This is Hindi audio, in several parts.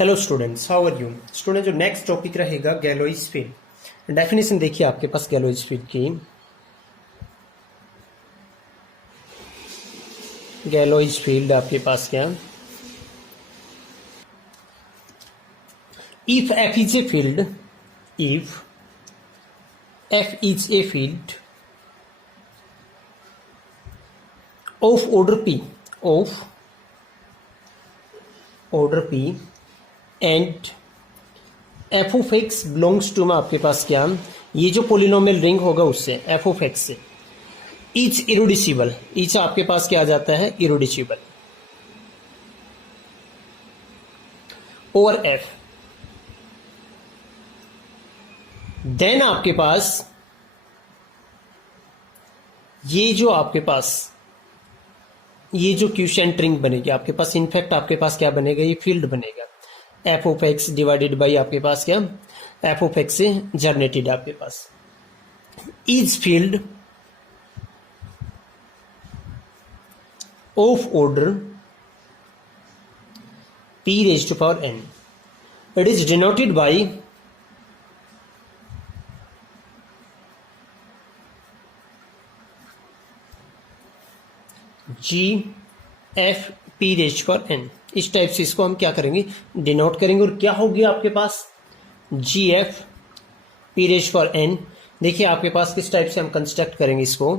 Hello students, how are you student. जो नेक्स्ट टॉपिक रहेगा गैलोइज फील्ड। डेफिनेशन देखिए आपके पास गैलोइज फील्ड की। गैलोइज फील्ड आपके पास क्या, if F is a field, if F is a field of order p, of order p and F of x belongs to में आपके पास क्या, ये जो पोलिनोमियल रिंग होगा उससे एफ ऑफ एक्स से इज इरोड्यूसिबल, इज आपके पास क्या आ जाता है, इरोड्यूसिबल ओवर एफ, देन आपके पास ये जो आपके पास ये जो क्यूशेंट रिंग बनेगी आपके पास, इनफैक्ट आपके पास क्या बनेगा, ये फील्ड बनेगा F of X divided by आपके पास क्या, एफ ऑफ एक्स से जनरेटेड आपके पास is field of order p raised to power n. It is denoted by g f p raised to power n. इस टाइप से इसको हम क्या करेंगे, डिनोट करेंगे। और क्या होगी आपके पास, G F P raise for N. देखिए आपके पास किस टाइप से हम कंस्ट्रक्ट करेंगे इसको,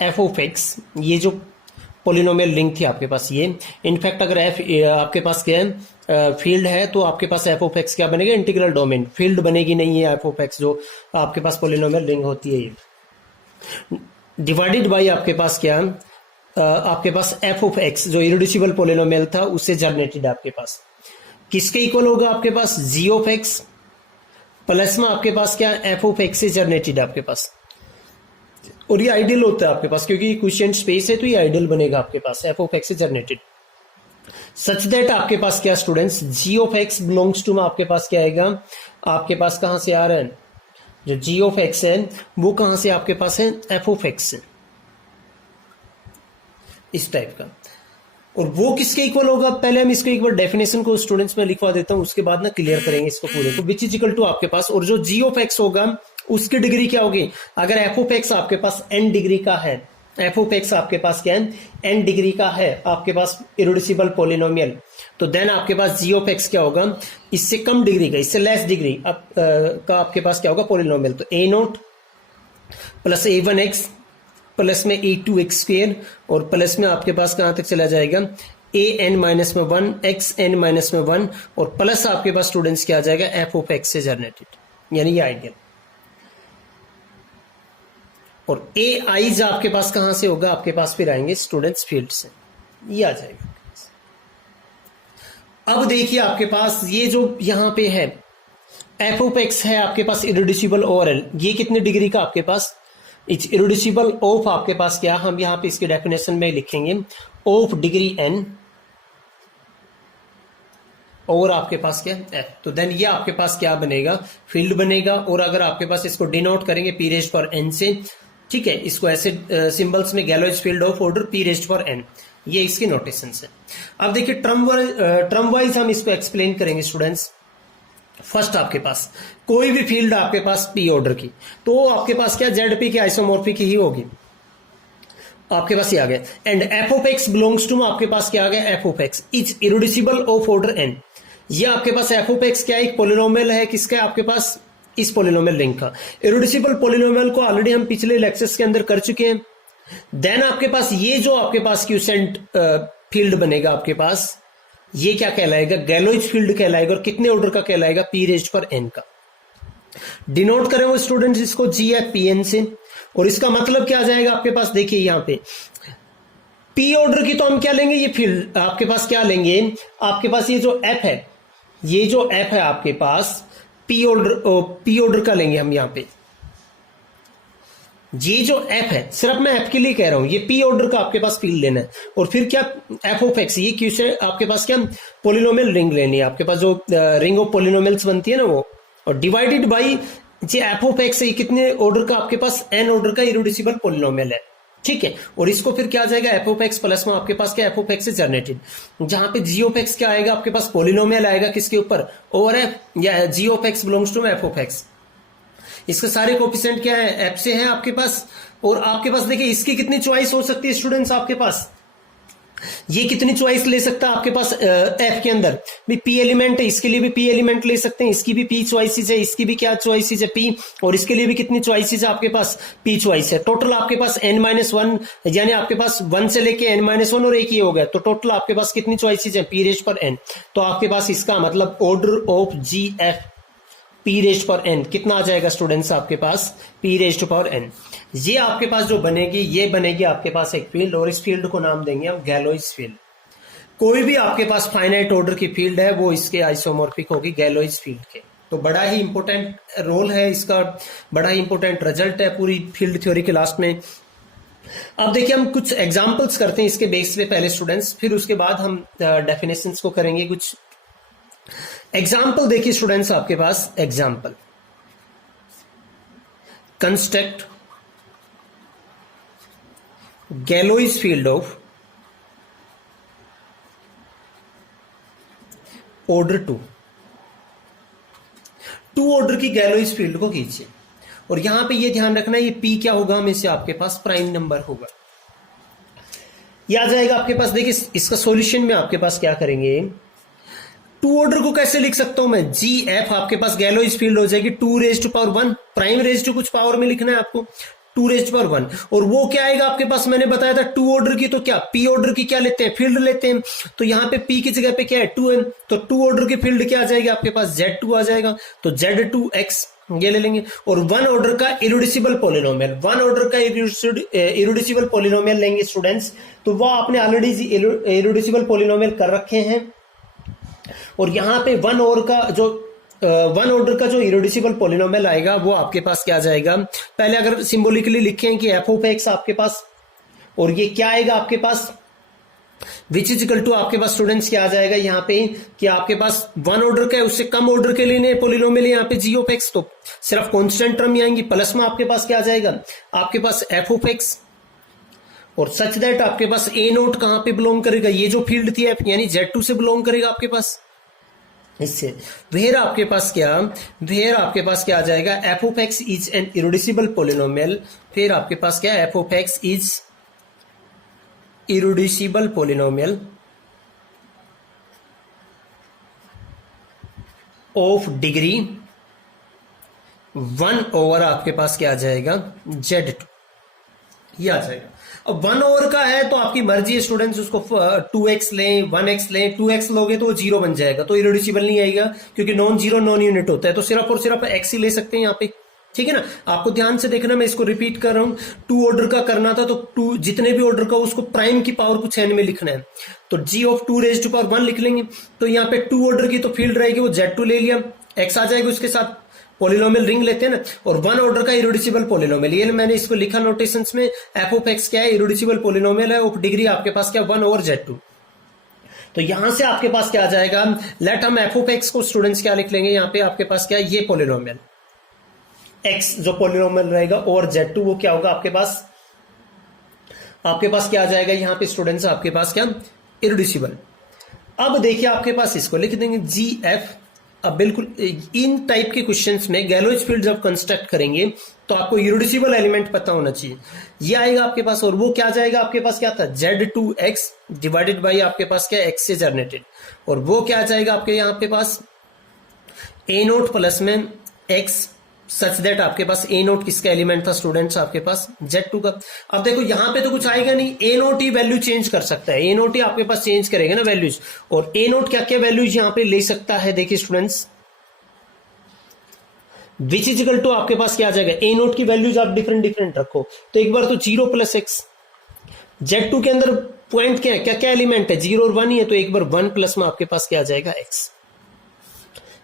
एफ ऑफ एक्स, ये जो पोलिनोमियल रिंग थी आपके पास ये, इनफैक्ट अगर एफ आपके पास क्या है, फील्ड है, तो आपके पास एफ ऑफ एक्स क्या बनेगा, इंटीग्रल डोमेन। फील्ड बनेगी नहीं है एफ ऑफ एक्स, जो आपके पास पोलिनोमियल रिंग होती है ये, डिवाइडेड बाई आपके पास क्या, आपके पास एफ ऑफ एक्स जो इरेड्यूसिबल पोलिनोमियल था उससे जनरेटेड आपके पास किसके इक्वल होगा, आपके पास जी ऑफ एक्स प्लस में आपके पास क्या, एफ ऑफ एक्स से जनरेटेड आपके पास। और ये आइडियल होता है आपके पास, क्योंकि क्वोशिएंट स्पेस है तो ये आइडियल बनेगा आपके पास एफ ऑफ एक्स से जनरेटेड, सच दैट आपके पास क्या students, G of x belongs to में आपके पास क्या आएगा, आपके पास कहां से आ रहा है, जो जी ऑफ एक्स है वो कहां से आपके पास है, एफ ऑफ एक्स से, इस टाइप का। और वो किसके इक्वल होगा, पहले हम इसको एक बार डेफिनेशन को स्टूडेंट्स में लिखवा देता हूं, उसके बाद ना क्लियर करेंगे इसको पूरे को। विच इज इक्वल टू आपके पास, और जो जी ऑफ एक्स होगा उसकी डिग्री क्या होगी, अगर एफ ऑफ एक्स आपके पास एन डिग्री का है, एफ ऑफ एक्स आपके पास क्या है, एन डिग्री का है आपके पास इरेड्यूसिबल पोलिनोमियल, तो देन आपके पास जी ऑफ एक्स क्या होगा, इससे कम डिग्री का, इससे लेस डिग्री का आपके पास क्या होगा पोलिनोमियल, तो ए नोट प्लस ए वन एक्स प्लस में ए टू एक्स स्क्वेयर, और प्लस में आपके पास कहां तक चला जाएगा, ए एन माइनस में वन, एक्स एन माइनस में वन, और प्लस आपके पास स्टूडेंट्स क्या आ जाएगा, एफ ऑफ एक्स से जनरेटेड, यानी ये आइडियल। और ए आईज आपके पास कहां से होगा, आपके पास फिर आएंगे स्टूडेंट्स फील्ड से, ये आ जाएगा। अब देखिए आपके पास ये जो यहां पे है एफ ऑफ एक्स है आपके पास इरेड्यूसिबल ओवर एल, ये कितने डिग्री का आपके पास, इट्स इरेड्यूसिबल ऑफ आपके पास क्या, हम यहां पे इसके डेफिनेशन में लिखेंगे ऑफ डिग्री एन और आपके पास क्या एफ, तो देन ये आपके पास क्या बनेगा, फील्ड बनेगा। और अगर आपके पास इसको डिनोट करेंगे पी रेज्ड फॉर एन से, ठीक है, इसको ऐसे सिंबल्स में Galois field of order P raised for N, ये इसके नोटेशन है। अब देखिए टर्म वाइज हम इसको एक्सप्लेन करेंगे स्टूडेंट्स। फर्स्ट आपके पास कोई भी फील्ड आपके पास पी ऑर्डर की, तो आपके पास क्या जेड पी की आइसोमॉर्फिक ही होगी, आपके पास ये आ गया। And F of x belongs to आपके पास क्या आ गया, F of x is irreducible of order n, ये आपके पास एफ ऑफ एक्स क्या है, एक पोलिनोमियल है, किसका आपके पास, इस पोलिनोमियल रिंग का। इरेड्यूसिबल पोलिनोमियल को ऑलरेडी हम पिछले लेक्चर्स के अंदर कर चुके हैं। देन आपके पास ये जो आपके पास क्यूसेंट फील्ड बनेगा आपके पास, ये क्या कहलाएगा, गैलोइज फील्ड कहलाएगा, और कितने ऑर्डर का कहलाएगा, पी रेज्ड फॉर एन का। डिनोट करेंगे स्टूडेंट्स इसको जी एफ पी एन से, और इसका मतलब क्या आ जाएगा आपके पास, देखिए यहां पे पी ऑर्डर की तो हम क्या लेंगे, ये फील्ड आपके पास क्या लेंगे, आपके पास ये जो एफ है, ये जो एफ है आपके पास पी ऑर्डर का लेंगे हम यहां पे, ये जो एफ है, सिर्फ मैं एफ के लिए कह रहा हूं, ये पी ऑर्डर का आपके पास फील्ड लेना है। और फिर क्या एफ ऑफ एक्स, ये क्यों से आपके पास क्या पोलिनोमियल रिंग लेनी है, आपके पास जो रिंग ऑफ पोलिनोमियल्स बनती है ना वो, और divided by J F of x है, कितने ऑर्डर का आपके पास, एन ऑर्डर का इरेड्यूसिबल पोलिनोमियल है, ठीक है। और इसको फिर क्या आ जाएगा, एफ ऑफ एक्स प्लस में आपके पास क्या, F of x is generated, जहां पे जी ऑफ एक्स क्या आएगा आपके पास, पोलिनोमियल आएगा किसके ऊपर, ओवर एफ, या G of x belongs to F of X. इसके सारे कोफिशिएंट क्या है, एफ से है आपके पास। और आपके पास देखिए इसकी कितनी चॉइस हो सकती है स्टूडेंट्स आपके पास, ये कितनी चॉइस ले सकता है आपके पास एफ के अंदर भी, पी एलिमेंट है, इसके लिए भी पी एलिमेंट ले सकते हैं, इसकी भी पी चॉइसेस है, इसकी भी क्या चॉइसेस है, पी, और इसके लिए भी कितनी चॉइसेस है आपके पास, पी चॉइस है। टोटल आपके पास n-1, यानी आपके पास 1 से लेके n-1 और एक ही हो गया, तो टोटल आपके पास कितनी चॉइसेस है, पी रेज पर n। तो आपके पास इसका मतलब order of G F P raise पर एन कितना आ जाएगा स्टूडेंट्स आपके पास, P raise to power N. ये आपके पास जो बनेगी, ये बनेगी आपके पास एक फील्ड, और इस फील्ड को नाम देंगे हम गैलोइज फील्ड। कोई भी आपके पास फाइनाइट ऑर्डर की फील्ड है वो इसके आइसोमॉर्फिक होगी गैलोइज फील्ड के। तो बड़ा ही इंपॉर्टेंट रोल है इसका, बड़ा ही इंपॉर्टेंट रिजल्ट है पूरी फील्ड थ्योरी के लास्ट में। अब देखिए हम कुछ एग्जांपल्स करते हैं इसके बेस पे पहले स्टूडेंट्स, फिर उसके बाद हम डेफिनेशंस को करेंगे। कुछ एग्जाम्पल देखिए स्टूडेंट्स आपके पास, example construct Galois field of order 2 order की गैलोइज फील्ड को खींचिए, और यहां पे ये ध्यान रखना है ये पी क्या होगा, हमें से आपके पास प्राइम नंबर होगा, ये आ जाएगा आपके पास। देखिए इसका सॉल्यूशन में आपके पास क्या करेंगे, 2 ऑर्डर को कैसे लिख सकता हूं मैं, जी एफ आपके पास गैलोइज फील्ड हो जाएगी 2 raise to power 1, prime raise to कुछ पावर में लिखना है आपको, 2 रेज टू पावर 1, और वो क्या आएगा आपके पास, मैंने बताया था 2 ऑर्डर की, तो क्या पी ऑर्डर की क्या लेते हैं, फील्ड लेते हैं, तो यहां पे पी की जगह पे क्या है 2m, तो 2 ऑर्डर की फील्ड क्या आ जाएगी आपके पास, Z2 आ जाएगा, तो Z2x ये ले लेंगे। और 1 ऑर्डर का इरिड्यूसिबल पॉलिनोमियल, 1 ऑर्डर का इरिड्यूसिबल पॉलिनोमियल लेंगे स्टूडेंट्स, तो वो आपने ऑलरेडी इरिड्यूसिबल पॉलिनोमियल कर रखे हैं, और यहां पे 1 ऑर्डर का जो इरिड्यूसिबल पॉलिनोमियल आएगा वो आपके पास क्या आ जाएगा, पहले अगर सिंबॉलिकली लिखें कि एफ ऑफ एक्स आपके पास, और ये क्या आएगा आपके पास, विच इज इक्वल टू आपके पास स्टूडेंट्स क्या आ जाएगा यहाँ पे कि आपके पास 1 ऑर्डर का है, उससे कम ऑर्डर के लिए पॉलिनोमियल यहाँ पे जी ऑफ एक्स, तो सिर्फ कॉन्स्टेंट टर्म ही आएंगी, प्लस में आपके पास क्या आ जाएगा आपके पास एफ ऑफ एक्स, और सच दैट आपके पास ए नोट कहां पे बिलोंग करेगा, ये जो फील्ड थी एफ यानी Z2 से बिलोंग करेगा आपके पास इससे। वेयर आपके पास क्या आ जाएगा, F of x is an irreducible polynomial, फिर आपके पास क्या, F of x is irreducible polynomial of degree 1 over आपके पास क्या आ जाएगा Z2, ये आ जाएगा। अब 1 ओवर का है तो आपकी मर्जी है स्टूडेंट्स, उसको 2x लें 1x लें, 2x लोगे तो वो 0 बन जाएगा, तो इरिड्यूसिबल नहीं आएगा क्योंकि नॉन जीरो नॉन यूनिट होता है, तो सिर्फ और सिर्फ x ही ले सकते हैं यहाँ पे, ठीक है ना। आपको ध्यान से देखना, मैं इसको रिपीट कर रहा हूं, 2 ऑर्डर का करना था तो 2 जितने भी ऑर्डर का उसको प्राइम की पावर कुछ n में लिखना है, तो g of 2 raise to power 1 लिख लेंगे, तो यहाँ पे 2 ऑर्डर की तो फील्ड रहेगी वो Z2 ले लिया, x आ जाएगा उसके साथ, पॉलिनोमियल रिंग लेते हैं ना, और 1 ऑर्डर का इरिड्यूसिबल पॉलिनोमियल, ये मैंने इसको लिखा नोटेशंस में, एफ ऑफ एक्स क्या है, इरिड्यूसिबल पॉलिनोमियल है, ऑफ डिग्री आपके पास क्या 1 ओवर Z2। तो यहां से आपके पास क्या आ जाएगा, लेट हम एफ ऑफ एक्स को स्टूडेंट्स क्या लिख लेंगे, यहाँ पे आपके पास क्या है, ये पॉलिनोमियल x जो पॉलिनोमियल रहेगा ओवर Z2 वो क्या होगा आपके पास क्या आ जाएगा यहाँ पे स्टूडेंट्स आपके पास क्या, इरिड्यूसिबल। अब देखिए आपके पास इसको लिख देंगे जी एफ। अब बिल्कुल इन टाइप के क्वेश्चंस में गैलोइज फील्ड जब कंस्ट्रक्ट करेंगे तो आपको इरिड्यूसिबल एलिमेंट पता होना चाहिए, ये आएगा आपके पास, और वो क्या जाएगा आपके पास क्या था, Z2x डिवाइडेड बाई आपके पास क्या x से जनरेटेड, और वो क्या जाएगा आपके यहाँ पे पास a नोट प्लस में x, सच दैट आपके पास a नोट किसका एलिमेंट था स्टूडेंट्स आपके पास Z2 का। अब देखो यहां पे तो कुछ आएगा नहीं, a note he value change कर सकता है, a नोट ही आपके पास चेंज करेगा ना वैल्यूज, और a नोट क्या क्या वैल्यूज यहां पे ले सकता है, देखिए students which is equal to आपके पास क्या आ जाएगा, a नोट की वैल्यूज आप डिफरेंट रखो, तो एक बार तो 0 प्लस x, Z2 के अंदर पॉइंट क्या है, क्या क्या एलिमेंट है 0 और 1 ही है, तो एक बार 1 प्लस में आपके पास क्या आ जाएगा x,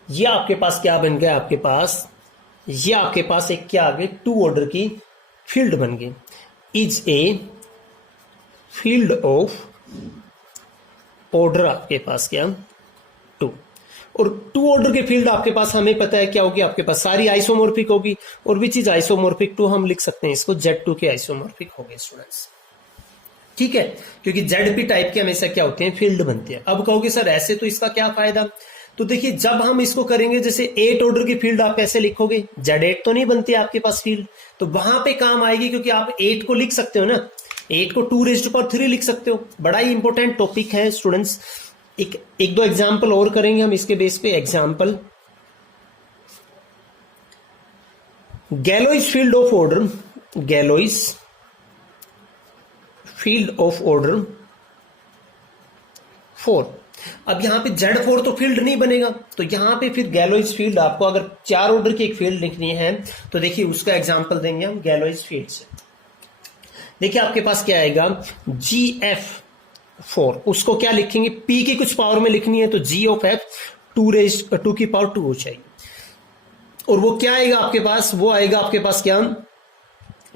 ये आपके पास क्या बन गया, ये आपके पास एक क्या आ गई 2 ऑर्डर की फील्ड बन गई, is a field of order आपके पास क्या 2। और टू ऑर्डर की फील्ड आपके पास हमें पता है क्या होगी, आपके पास सारी आइसोमॉर्फिक होगी, और विच इज आइसोमॉर्फिक टू, हम लिख सकते हैं इसको Z2 के आइसोमॉर्फिक हो गए स्टूडेंट्स। ठीक है, क्योंकि ZP टाइप के हमेशा क्या होते हैं, फील्ड बनते हैं। अब कहोगे सर ऐसे तो इसका क्या फायदा, तो देखिए जब हम इसको करेंगे, जैसे 8 ऑर्डर की फील्ड आप कैसे लिखोगे, Z8 तो नहीं बनती आपके पास फील्ड, तो वहां पे काम आएगी, क्योंकि आप 8 को लिख सकते हो ना, 8 को 2⁻³ लिख सकते हो। बड़ा ही इंपॉर्टेंट टॉपिक है स्टूडेंट्स। एक दो एग्जाम्पल और करेंगे हम इसके बेस पे। Example, Galois field of order, Galois field of order 4। अब यहां पे Z4 तो फील्ड नहीं बनेगा, तो यहां पे फिर गैलोइज फील्ड, आपको अगर 4 ऑर्डर की एक फील्ड लिखनी है तो देखिए उसका एग्जांपल देंगे हम गैलोइज फील्ड से। देखिए आपके पास क्या आएगा, GF4, उसको क्या लिखेंगे, P की कुछ पावर में लिखनी है तो G ऑफ F 2 की पावर 2 हो जाएगी। और वो क्या आएगा आपके पास, वो आएगा आपके पास क्या,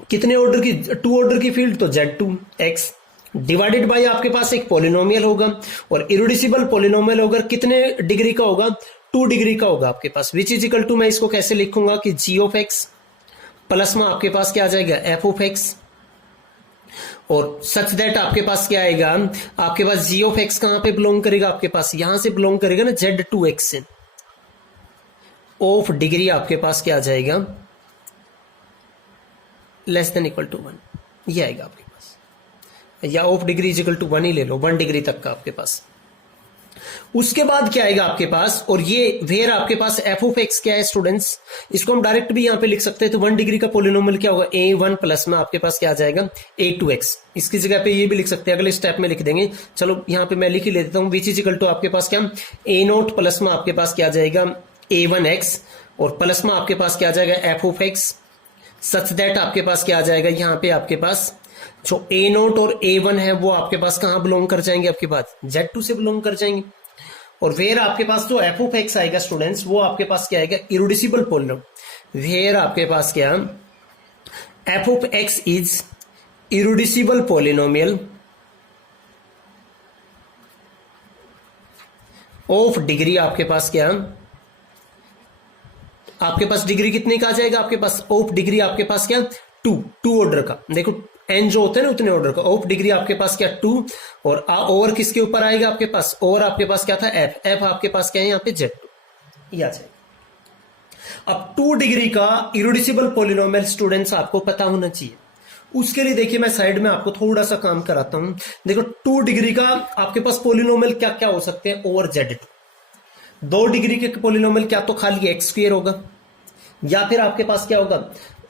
कितने ऑर्डर की, 2 ऑर्डर की फील्ड तो Z2X डिवाइडेड बाय आपके पास एक पॉलिनोमियल होगा, और इरिड्यूसिबल पॉलिनोमियल होगा, कितने डिग्री का होगा, 2 डिग्री का होगा आपके पास, विच इज इक्वल टू, मैं इसको कैसे लिखूंगा कि G ऑफ X प्लस में आपके पास क्या आ जाएगा F ऑफ X, और सच दैट आपके पास क्या आएगा, आपके पास G ऑफ X कहां पे बिलोंग करेगा, आपके पास यहां से बिलोंग करेगा ना Z2X से, ऑफ डिग्री आपके पास क्या आ जाएगा, लेस देन इक्वल टू 1, ये आएगा आपके पास, या of degree is equal to 1 ही ले लो, 1 डिग्री तक का आपके पास। उसके बाद क्या आएगा आपके पास, और ये वेयर आपके पास F ऑफ X क्या है स्टूडेंट्स, इसको हम डायरेक्ट भी यहां पे लिख सकते हैं, तो 1 डिग्री का पोलिनोमियल क्या होगा, A1 प्लस में आपके पास क्या आ जाएगा A2X, इसकी जगह पे ये भी लिख सकते हैं, अगले स्टेप में लिख देंगे। चलो यहां पे मैं लिख ही लेता हूं, विच इज इक्वल टू आपके पास क्या, A0 प्लस में आपके पास क्या आ जाएगा A1X, और प्लस में आपके पास क्या आ जाएगा F of X, such that आपके पास क्या आ जाएगा, यहां पे आपके पास जो A0 और A1 है वो आपके पास कहां बिलोंग कर जाएंगे, आपके पास Z2 से बिलोंग कर जाएंगे। और वेयर आपके पास जो F ऑफ X आएगा स्टूडेंट्स, वो आपके पास क्या आएगा, इरिड्यूसिबल पॉलिनोमियल। वेयर आपके पास क्या, F of X is irreducible polynomial of degree, आपके पास क्या, आपके पास डिग्री कितने का आ जाएगा, आपके पास ऑफ डिग्री आपके पास क्या, 2 ऑर्डर का, देखो n जो होते हैं ना उतने ऑर्डर का, ऑफ डिग्री आपके पास क्या 2, और किसके ऊपर आएगा आपके पास, और आपके पास क्या था f आपके पास क्या है यहाँ पे Z2, ये आ जाएगा। अब 2 डिग्री का इरिड्यूसिबल पॉलिनोमियल स्टूडेंट्स आपको पता होना चाहिए। उसके लिए देखिए मैं साइड में आपको थोड़ा सा काम कराता हूं। देखो 2 डिग्री का आपके पास पॉलिनोमियल क्या क्या हो सकते हैं, ओवर Z2। 2 डिग्री के पॉलिनोमियल क्या तो खाली x² होगा, या फिर आपके पास क्या होगा,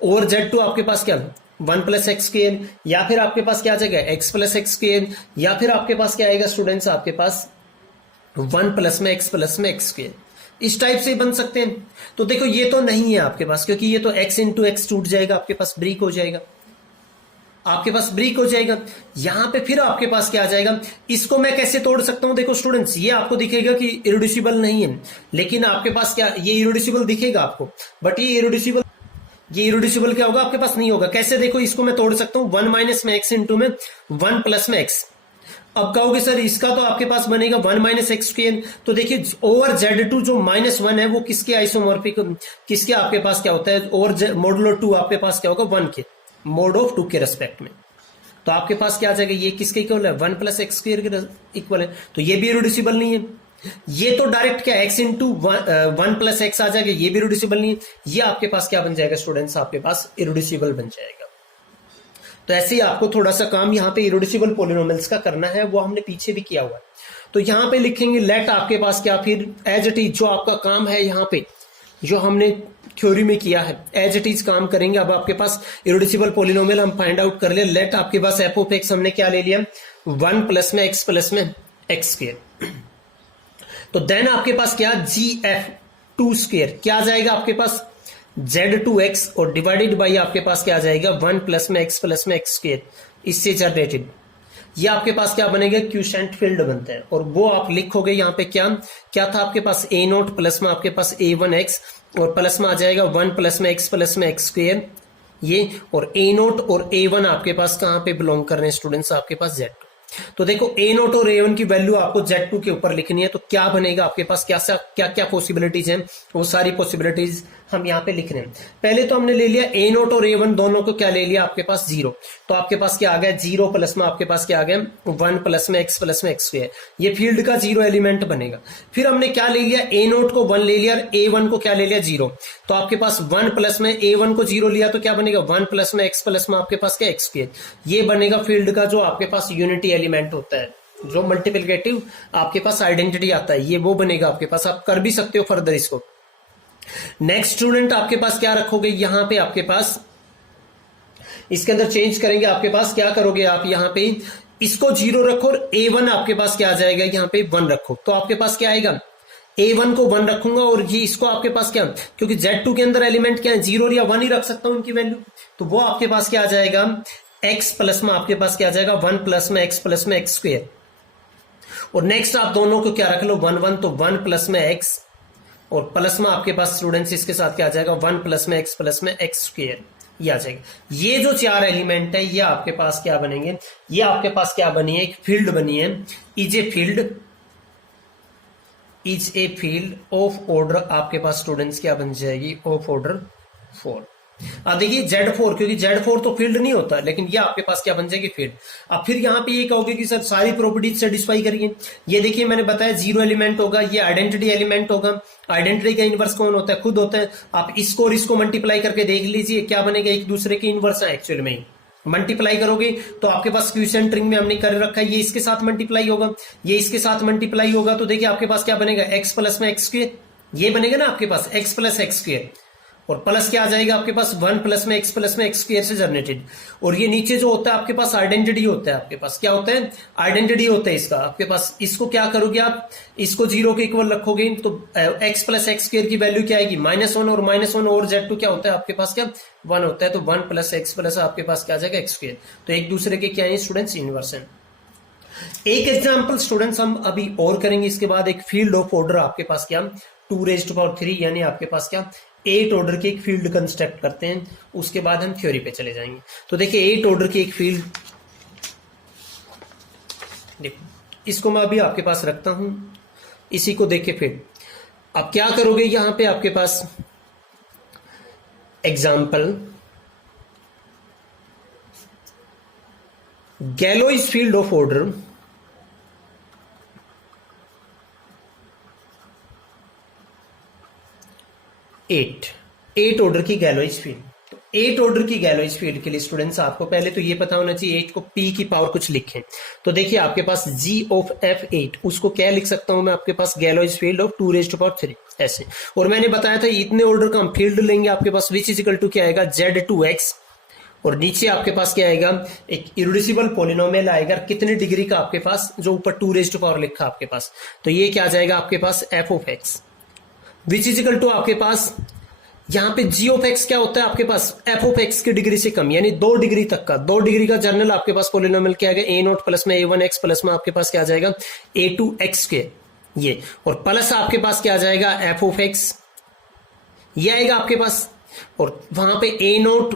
ओवर Z2 आपके पास क्या 1 + x², या फिर आपके पास क्या आ जाएगा x + x², या फिर आपके पास क्या आएगा स्टूडेंट्स, आपके पास 1 प्लस में x², इस टाइप से बन सकते हैं। तो देखो ये तो नहीं है आपके पास, क्योंकि ये तो x × x टूट जाएगा, आपके पास ब्रेक हो जाएगा, आपके पास ब्रेक हो जाएगा। यहां पे फिर आपके पास क्या आ जाएगा, इसको मैं कैसे तोड़ सकता हूं, देखो स्टूडेंट्स ये आपको दिखेगा कि इरिड्यूसिबल नहीं है, लेकिन आपके पास क्या, ये इरिड्यूसिबल दिखेगा आपको, बट ये इरिड्यूसिबल क्या होगा, आपके पास नहीं होगा। कैसे, देखो इसको मैं तोड़ सकता हूं, 1 - में x × में 1 + में x। अब कहोगे सर इसका तो आपके पास बनेगा 1 - x², तो देखिए ओवर Z2 जो -1 है वो किसके आइसोमॉर्फिक, किसके आपके पास क्या होता है, और मॉडुलो 2 आपके पास क्या होगा 1 के, मोड ऑफ 2 के रेस्पेक्ट में, तो आपके पास क्या आ जाएगा, ये किसके इक्वल है, 1 + x² के इक्वल है, तो ये भी इरिड्यूसिबल नहीं है। ये तो डायरेक्ट क्या x × 1 + x आ जाएगा, ये भी इरिड्यूसिबल नहीं है। ये आपके पास क्या बन जाएगा स्टूडेंट्स, आपके पास इरिड्यूसिबल बन जाएगा। तो ऐसे ही आपको थोड़ा सा काम यहाँ पे इरिड्यूसिबल पॉलिनोमियल्स का करना है, वो हमने पीछे भी किया हुआ है। तो यहाँ पे लिखेंगे लेट आपके पास क्या, फिर एज इट इज जो आपका काम है यहाँ पे जो हमने थ्योरी में किया है एज इट इज काम करेंगे। अब आपके पास इरिड्यूसिबल पॉलिनोमियल हम फाइंड आउट कर ले। लेट आपके पास f ऑफ x हमने क्या ले लिया, 1 + में x + में x²। तो देन आपके पास क्या, GF2² क्या आ जाएगा आपके पास, Z2x, और डिवाइडेड बाई आपके पास क्या आ जाएगा 1 + में x + में x², इससे जनरेटेड। ये आपके पास क्या बनेगा, क्यूशेंट फील्ड बनता है, और वो आप लिखोगे यहाँ पे क्या क्या था आपके पास, A0 प्लस में आपके पास A1x, और प्लस में आ जाएगा 1 + में x + में x², ये, और A0 और A1 आपके पास कहां पे बिलोंग कर रहे हैं स्टूडेंट्स, आपके पास Z2। तो देखो ए नोट और ए वन की वैल्यू आपको Z2 के ऊपर लिखनी है, तो क्या बनेगा आपके पास, क्या क्या क्या पॉसिबिलिटीज हैं, वो सारी पॉसिबिलिटीज हम यहाँ पे लिख रहे हैं। पहले तो हमने ले लिया ए नोट और ए वन दोनों को क्या ले लिया आपके पास 0, तो आपके पास क्या आ गया 0 प्लस में आपके पास क्या आ गया 1 प्लस में x स्क्वायर, ये फील्ड का 0 एलिमेंट बनेगा। फिर हमने क्या ले लिया, ए नोट को 1 ले लिया और ए वन को क्या ले लिया 0, तो आपके पास 1 प्लस में ए वन को 0 लिया तो क्या बनेगा 1 प्लस में x प्लस में आपके पास क्या x स्क्वायर, ये बनेगा फील्ड का जो आपके पास यूनिटी एलिमेंट होता है, जो मल्टीप्लिकेटिव आपके पास आइडेंटिटी आता है, ये वो बनेगा आपके पास। आप कर भी सकते हो फर्दर इसको। नेक्स्ट स्टूडेंट आपके पास क्या रखोगे, यहां पे आपके पास इसके अंदर चेंज करेंगे, आपके पास क्या करोगे आप यहां पे इसको 0 रखो और a1 आपके पास क्या आ जाएगा यहां पे 1 रखो, तो आपके पास क्या आएगा a1 को 1 रखूंगा और ये इसको आपके पास क्या, क्योंकि Z2 के अंदर एलिमेंट क्या है 0 या 1 ही रख सकता हूं उनकी वैल्यू, तो वो आपके पास क्या आ जाएगा x प्लस में आपके पास क्या आ जाएगा 1 प्लस में x स्क्वायर, और नेक्स्ट आप दोनों को क्या रख लो 1 1, तो 1 प्लस में x और प्लस में आपके पास स्टूडेंट्स इसके साथ क्या आ जाएगा 1 प्लस में x स्क्वायर, ये आ जाएगा। ये जो 4 एलिमेंट है ये आपके पास क्या बनेंगे, ये आपके पास क्या बनी है, एक फील्ड बनी है, is a field of order आपके पास स्टूडेंट्स क्या बन जाएगी ऑफ ऑर्डर 4। अब देखिए Z4, क्योंकि Z4 तो फील्ड नहीं होता, लेकिन ये आपके पास क्या बन जाएगी फील्ड। अब फिर यहाँ पे ये कहोगे कि सर सारी प्रॉपर्टीज सेटिस्फाई करिए, ये देखिए मैंने बताया 0 एलिमेंट होगा, ये आइडेंटिटी एलिमेंट होगा, आइडेंटिटी का इनवर्स कौन होता है, खुद होता है। आप इसको और इसको मल्टीप्लाई करके देख लीजिए क्या बनेगा, एक दूसरे के इनवर्स है एक्चुअल में। मल्टीप्लाई करोगे तो आपके पास क्विसेंट रिंग में हमने कर रखा है, ये इसके साथ मल्टीप्लाई होगा, ये इसके साथ मल्टीप्लाई होगा, तो देखिए आपके पास क्या बनेगा x प्लस में x स्क्वायर, ये बनेगा ना आपके पास x प्लस x स्क्वायर, और प्लस क्या आ जाएगा आपके पास 1 प्लस में x स्क्वायर से जनरेटेड, और ये नीचे जो होता है आपके पास आइडेंटिटी होता है, आपके पास क्या होता है आइडेंटिटी होता है इसका, आपके पास इसको क्या करोगे आप, इसको 0 के इक्वल रखोगे तो x प्लस x स्क्वायर की वैल्यू क्या आएगी -1, और -1 और Z2 क्या होता है आपके पास क्या 1 होता है, तो 1 प्लस x प्लस आपके पास क्या आ जाएगा x स्क्वायर, तो एक दूसरे के क्या है स्टूडेंट्स इनवर्स है। एक एग्जाम्पल स्टूडेंट्स हम अभी और करेंगे, इसके बाद एक फील्ड ऑफ ऑर्डर आपके पास क्या 2⁻³ यानी आपके पास क्या 8 ऑर्डर की एक फील्ड कंस्ट्रक्ट करते हैं, उसके बाद हम थ्योरी पे चले जाएंगे। तो देखिए 8 ऑर्डर की एक फील्ड, देखो इसको मैं अभी आपके पास रखता हूं, इसी को देख के फिर आप क्या करोगे, यहां पे आपके पास example Galois field of order eight order की गैलोइज फील्ड। तो 8 ऑर्डर की गैलोइज फील्ड के लिए स्टूडेंट्स आपको पहले तो ये पता होना चाहिए 8 को p की पावर कुछ लिखें, तो देखिए आपके पास g ऑफ f8 उसको क्या लिख सकता हूं मैं आपके पास गैलोइज फील्ड ऑफ 2⁻³ ऐसे, और मैंने बताया था इतने ऑर्डर का हम फील्ड लेंगे आपके पास विच इज इक्वल टू क्या आएगा Z2x, और नीचे आपके पास क्या आएगा एक इरेड्यूसिबल पॉलिनोमियल आएगा, कितने डिग्री का आपके पास जो ऊपर 2⁻² लिखा आपके पास, तो ये क्या आ जाएगा आपके पास f of x which is equal to आपके पास यहां पे g ऑफ x क्या होता है आपके पास f ऑफ x की डिग्री से कम, यानी 2 डिग्री तक का, 2 डिग्री का जर्नल आपके पास पॉलिनोमियल क्या आएगा a0 प्लस में a1x प्लस में आपके पास क्या आ जाएगा a2x के ये, और प्लस आपके पास क्या आ जाएगा f ऑफ x ये आएगा आपके पास, और वहां पे a0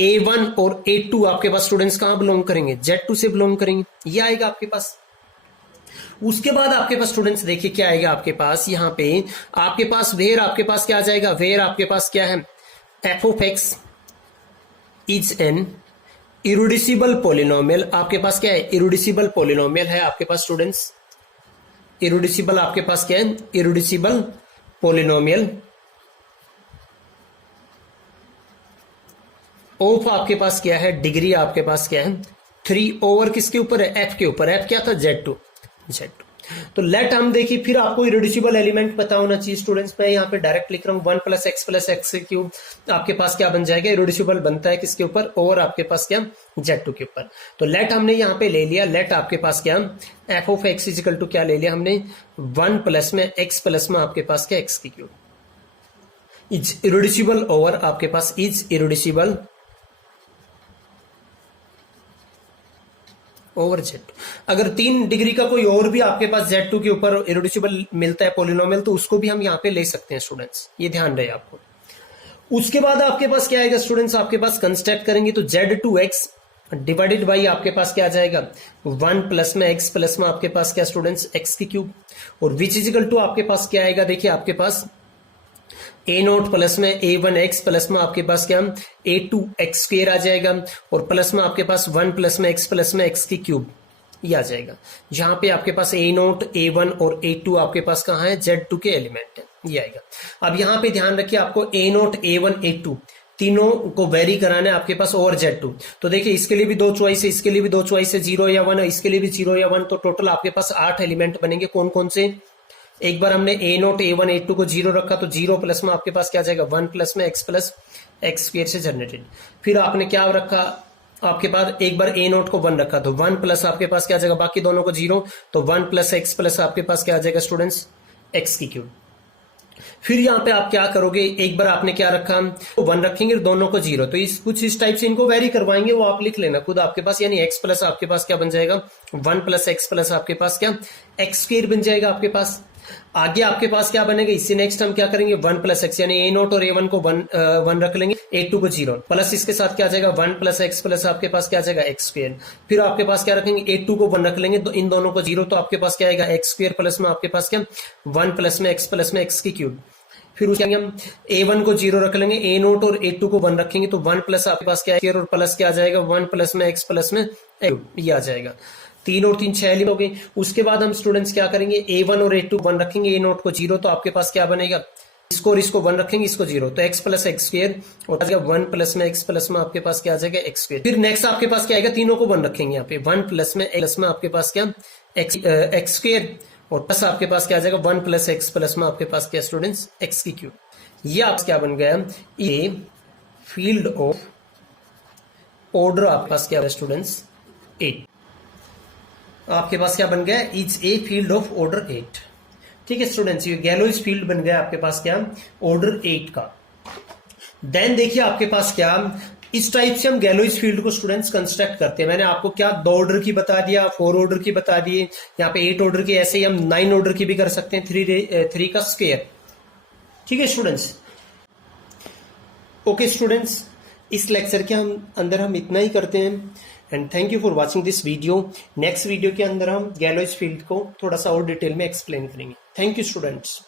a1 और a2 आपके पास स्टूडेंट्स कहां बिलोंग करेंगे Z2 से बिलोंग करेंगे, ये आएगा आपके पास। उसके बाद आपके पास स्टूडेंट्स देखिए क्या आएगा आपके पास, यहां पे आपके पास वेयर आपके पास क्या आ जाएगा, वेयर आपके पास क्या है f of x is an irreducible polynomial, आपके पास क्या है इरेड्यूसिबल पॉलिनोमियल है आपके पास स्टूडेंट्स, इरेड्यूसिबल आपके पास क्या है इरेड्यूसिबल पॉलिनोमियल ऑफ आपके पास क्या है डिग्री आपके पास क्या है 3 ओवर किसके ऊपर है f के ऊपर, f क्या था Z2। तो लेट हम देखिए फिर आपको इरेड्यूसिबल एलिमेंट पता होना चाहिए स्टूडेंट्स, मैं यहाँ पे डायरेक्ट लिख रहा हूँ 1 प्लस x क्यूब आपके पास क्या बन जाएगा इरेड्यूसिबल बनता है किसके ऊपर, और आपके पास क्या Z2 के ऊपर। तो लेट हमने यहाँ पे ले लिया, लेट आपके पास क्या f of x is equal to क्या ले लिया हमने 1 प्लस में x प्लस में आपके पास क्या x की क्यूब इज इरेड्यूसिबल ओवर आपके पास इज इरेड्यूसिबल ओवर Z। अगर 3 डिग्री का कोई और भी आपके पास Z2 के ऊपर इरेड्यूसिबल मिलता है पॉलिनोमियल तो उसको भी हम यहाँ पे ले सकते हैं स्टूडेंट्स, ये ध्यान रहे आपको। उसके बाद आपके पास क्या आएगा स्टूडेंट्स, आपके पास कंस्ट्रक्ट करेंगे तो Z2x डिवाइडेड बाई आपके पास क्या आ जाएगा 1 प्लस में x प्लस में आपके पास क्या स्टूडेंट्स x की क्यूब, और विच इजिकल टू आपके पास क्या आएगा, देखिए आपके पास a नोट प्लस में a1 x प्लस में आपके पास क्या a2 x स्क्वायर आ जाएगा, और प्लस में आपके पास 1 प्लस में x की क्यूब ये आ जाएगा, जहां पे आपके पास a नोट a1 और a2 आपके पास कहाँ है Z2 के एलिमेंट है, ये आएगा। अब यहाँ पे ध्यान रखिए आपको a नोट a1 a2 तीनों को वेरी कराना है आपके पास ओवर Z2। तो देखिए इसके लिए भी दो चॉइस है, इसके लिए भी दो चॉइस है, 0 या 1, इसके लिए भी 0 या 1, तो टोटल आपके पास 8 एलिमेंट बनेंगे। कौन कौन से, एक बार हमने a नोट a1 a2 को 0 रखा तो 0 प्लस में आपके पास क्या आ जाएगा 1 प्लस में x प्लस x स्क्वायर से जनरेटेड। फिर आपने क्या रखा आपके पास, एक बार a नोट को 1 रखा तो 1 प्लस आपके पास क्या आ जाएगा, बाकी दोनों को 0, तो 1 प्लस x प्लस आपके पास क्या आ जाएगा स्टूडेंट्स x की क्यूब। फिर यहाँ पे आप क्या करोगे, एक बार आपने क्या रखा तो 1 रखेंगे, दोनों को 0, तो कुछ इस टाइप से इनको वेरी करवाएंगे, वो आप लिख लेना खुद आपके पास, यानी x प्लस आपके पास क्या बन जाएगा 1 प्लस x प्लस आपके पास क्या x स्क्वायर बन जाएगा आपके पास। आगे आपके पास क्या बनेगा, इससे नेक्स्ट हम क्या करेंगे 1 प्लस एक्स, यानी a नोट और a1 को 1 रख लेंगे, a2 को 0, प्लस इसके साथ क्या आ जाएगा 1 प्लस एक्स प्लस आपके पास क्या आ जाएगा x स्क्वायर। फिर आपके पास क्या रखेंगे a2 को 1 रख लेंगे, तो इन दोनों को 0, तो आपके पास क्या आएगा x स्क्वायर प्लस में आपके पास क्या 1 प्लस में x की क्यूब। फिर उसके हम a1 को 0 रख लेंगे, a नोट और a2 को 1 रखेंगे, तो 1 प्लस आपके पास क्या है और प्लस क्या आ जाएगा 1 प्लस में x प्लस में ये आ जाएगा। 3 और 3 6 एलिमेंट हो गए। उसके बाद हम स्टूडेंट्स क्या करेंगे, a1 और a2 1 रखेंगे, a नोट को 0, तो आपके पास क्या बनेगा, इसको और इसको 1 रखेंगे, इसको 0, तो x प्लस एक्स स्क्वायर, और 1 प्लस में x प्लस में आपके पास क्या आ जाएगा x स्क्वायर। फिर नेक्स्ट आपके पास क्या आएगा, तीनों को 1 रखेंगे, यहाँ पे 1 प्लस में आपके पास क्या x स्क्वायर, और प्लस आपके पास क्या आ जाएगा 1 प्लस एक्स प्लस में आपके पास क्या स्टूडेंट्स x की क्यूब। ये आप क्या बन गया, ये फील्ड ऑफ ऑर्डर आपके पास क्या है स्टूडेंट्स 8, आपके पास क्या बन गया, it's a field of order 8। ठीक है स्टूडेंट्स, ये गैलोइज फील्ड बन गया आपके पास क्या ऑर्डर 8 का। देन देखिए आपके पास क्या, इस टाइप से हम गैलोइज फील्ड को स्टूडेंट्स कंस्ट्रक्ट करते हैं। मैंने आपको क्या 2 ऑर्डर की बता दिया, 4 ऑर्डर की बता दिए, यहाँ पे 8 ऑर्डर की, ऐसे ही हम 9 ऑर्डर की भी कर सकते हैं, 3 का स्क्वायर। ठीक है स्टूडेंट्स, ओके स्टूडेंट्स, इस लेक्चर के अंदर हम इतना ही करते हैं, and thank you for watching this video. Next video के अंदर हम गैलोइज फील्ड को थोड़ा सा और डिटेल में एक्सप्लेन करेंगे। Thank you students.